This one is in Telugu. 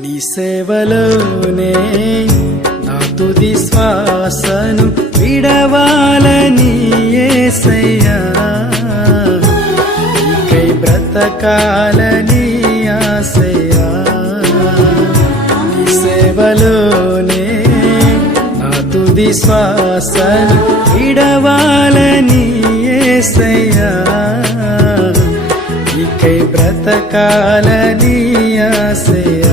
నీ సేవలోనే నా తుది శ్వాసను విడవాలని యేసయ్యా, నీకై బ్రతకాలని ఆశయ్యా. నీ సేవలోనే నా తుది శ్వాసను విడవాలని యేసయ్యా, నీకై బ్రతకాలని ఆశయ్యా.